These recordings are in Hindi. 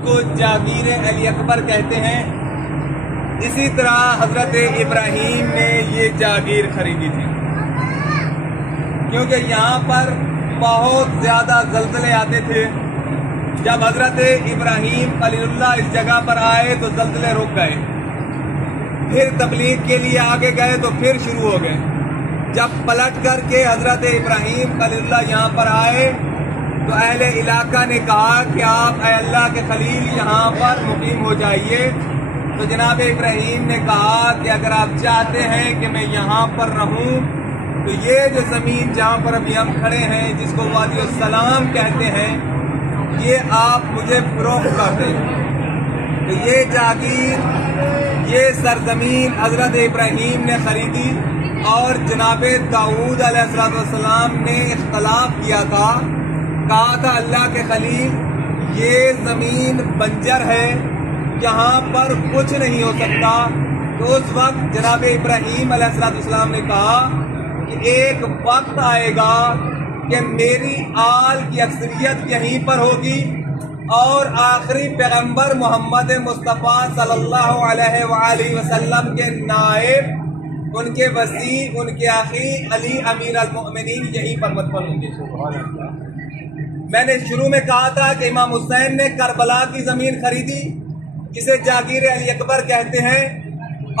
को जागीर अली अकबर कहते हैं। इसी तरह हजरत इब्राहीम ने ये जागीर खरीदी थी, क्योंकि यहाँ पर बहुत ज्यादा ज़ल्ज़ले आते थे। जब हजरत इब्राहीम खलीलुल्लाह इस जगह पर आए तो ज़ल्ज़ले रुक गए, फिर तबलीग के लिए आगे गए तो फिर शुरू हो गए। जब पलट करके हजरत इब्राहीम खलीलुल्लाह यहाँ पर आए तो अहले इलाका ने कहा कि आप अल्लाह के खलील यहाँ पर मुकीम हो जाइए। तो जनाब इब्राहीम ने कहा कि अगर आप चाहते हैं कि मैं यहाँ पर रहूँ तो ये जो ज़मीन जहाँ पर अभी हम खड़े हैं, जिसको वादी सलाम कहते हैं, ये आप मुझे फरोख्त कर दें। तो ये जागीर, ये सरजमीन हजरत इब्राहीम ने खरीदी और जनाब दाऊद अलैहिस्सलाम ने इख्तलाफ किया था, कहा था अल्लाह के खलील ये जमीन बंजर है, यहाँ पर कुछ नहीं हो सकता। तो उस वक्त जनाब इब्राहीम अलैहिस्सलाम ने कहा कि एक वक्त आएगा कि मेरी आल की अक्सरियत यहीं पर होगी और आखिरी पैगंबर मोहम्मद मुस्तफ़ा सल्लल्लाहु अलैहि वसल्लम के नायब, उनके वसी, उनके आखी अली अमीर अल मोमिनीन यहीं पर मदफन होंगे। मैंने शुरू में कहा था कि इमाम हुसैन ने करबला की जमीन खरीदी, जिसे जागीर अली अकबर कहते हैं,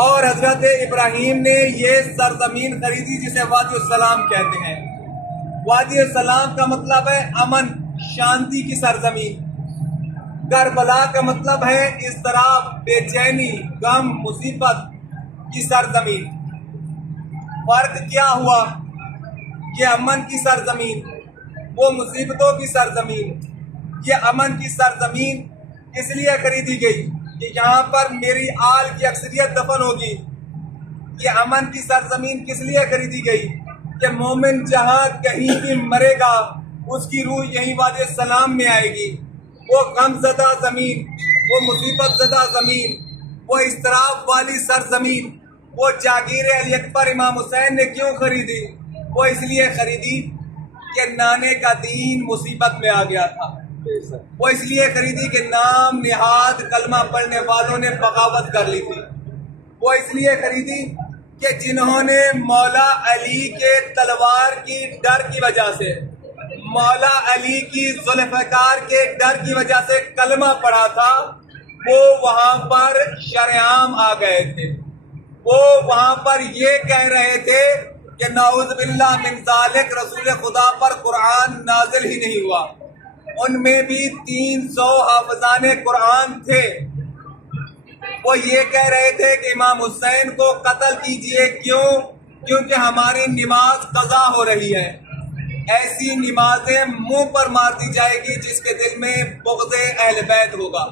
और हजरत इब्राहीम ने ये सरजमीन खरीदी जिसे वादी सलाम कहते हैं। वादी सलाम का मतलब है अमन, शांति की सरजमीन। करबला का मतलब है इज़्तिराब, बेचैनी, गम, मुसीबत की सरजमीन। फर्क क्या हुआ? ये अमन की सरजमीन, वो मुसीबतों की सरजमीन। ये अमन की सरजमीन इसलिए खरीदी गई कि यहाँ पर मेरी आल की अक्सरियत दफन होगी। ये अमन की सरजमीन किस लिए खरीदी गई कि मोमिन जहाँ कहीं भी मरेगा उसकी रूह यही वादे सलाम में आएगी। वो गमज़दा जमीन, वो मुसीबत ज़दा जमीन, वो इस्तराब वाली सरजमीन, वो जागीर अली अकबर इमाम हुसैन ने क्यों खरीदी? वो इसलिए खरीदी कि नाने का दीन मुसीबत में आ गया था। वो इसलिए खरीदी कि नाम निहाद कलमा पढ़ने वालों ने बगावत कर ली थी। वो इसलिए खरीदी कि जिन्होंने मौला अली के तलवार की डर की वजह से, मौला अली की जुल्फ़कार के डर की वजह से कलमा पढ़ा था, वो वहां पर शरेआम आ गए थे। वो वहां पर ये कह रहे थे कि नाउज़ बिल्लाह मिन ज़ालिक, रसूल खुदा पर कुरान नाजिल ही नहीं हुआ। उनमें भी 300 हाफिज़ाने कुरान थे। वो ये कह रहे थे कि इमाम हुसैन को कत्ल कीजिए। क्यों? क्योंकि हमारी नमाज कज़ा हो रही है। ऐसी नमाजें मुंह पर मार दी जाएगी जिसके दिल में बुग़्ज़े अहले बैत होगा,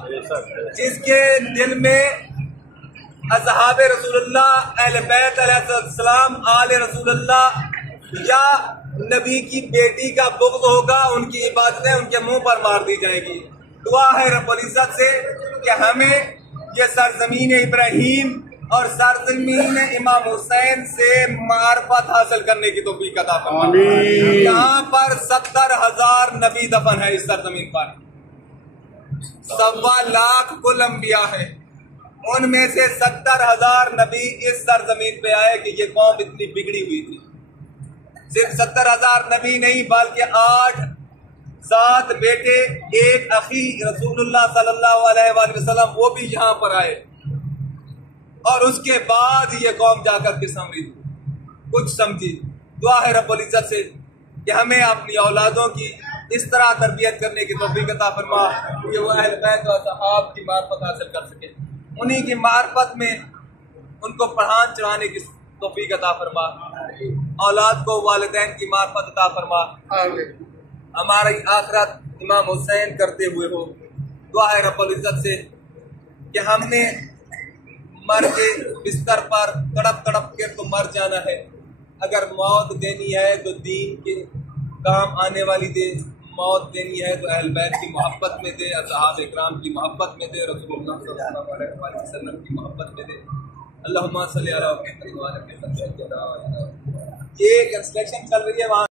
जिसके दिल में असहाबे रसूलुल्लाह, अहले बैत अलैहिस्सलाम, आले रसूलुल्लाह या नबी की बेटी का बुग़्ज़ होगा। उनकी इबादतें उनके मुंह पर मार दी जाएगी। दुआ है रब्बुल इज़्ज़त से कि हमें ये सरजमीन इब्राहीम और सरजमीन इमाम हुसैन से मार्फत हासिल करने की तौफीक अता फरमाए। यहाँ पर 70,000 नबी दफन है। इस सरजमीन पर 1.25 लाख कुल अंबिया है। उनमें से 70,000 नबी इस सरजमीन पे आए कि ये कौम इतनी बिगड़ी हुई थी। सिर्फ 70,000 नबी नहीं, बल्कि 8-7 बेटे, एक अखी रसूलुल्लाह सल्लल्लाहु अलैहि वसल्लम, वो भी यहाँ पर आए। और उसके बाद ये कौम जाकर के समझी, कुछ समझी। दुआ है रब्बुल इज़्ज़त से कि हमें अपनी औलादों की इस तरह तरबियत करने की तौफीक अता फरमा कि वो अहले बैत और सहाब की मार्फत हासिल कर सके। उन्हीं की मार्फत में उनको पढ़ान चढ़ाने की तौफीक अता फरमा। औलाद को वालिदैन की मार्फत अता फरमा। हमारी आखिरत इमाम हुसैन करते हुए हो। दुआ है रब्बुल इज़्ज़त से कि हमने मर के बिस्तर पर तड़प तड़प के तो मर जाना है। अगर मौत देनी है तो दीन के काम आने वाली दे। मौत देनी है तो अहल बैत की मोहब्बत में दे, असहाब इकराम की मोहब्बत में दे, रसूलुल्लाह सल्लल्लाहु अलैहि वसल्लम की मोहब्बत में दे। अल्लाहुम्मा सल्ली अला मुहम्मद। ये कंस्ट्रक्शन चल रही है वहाँ।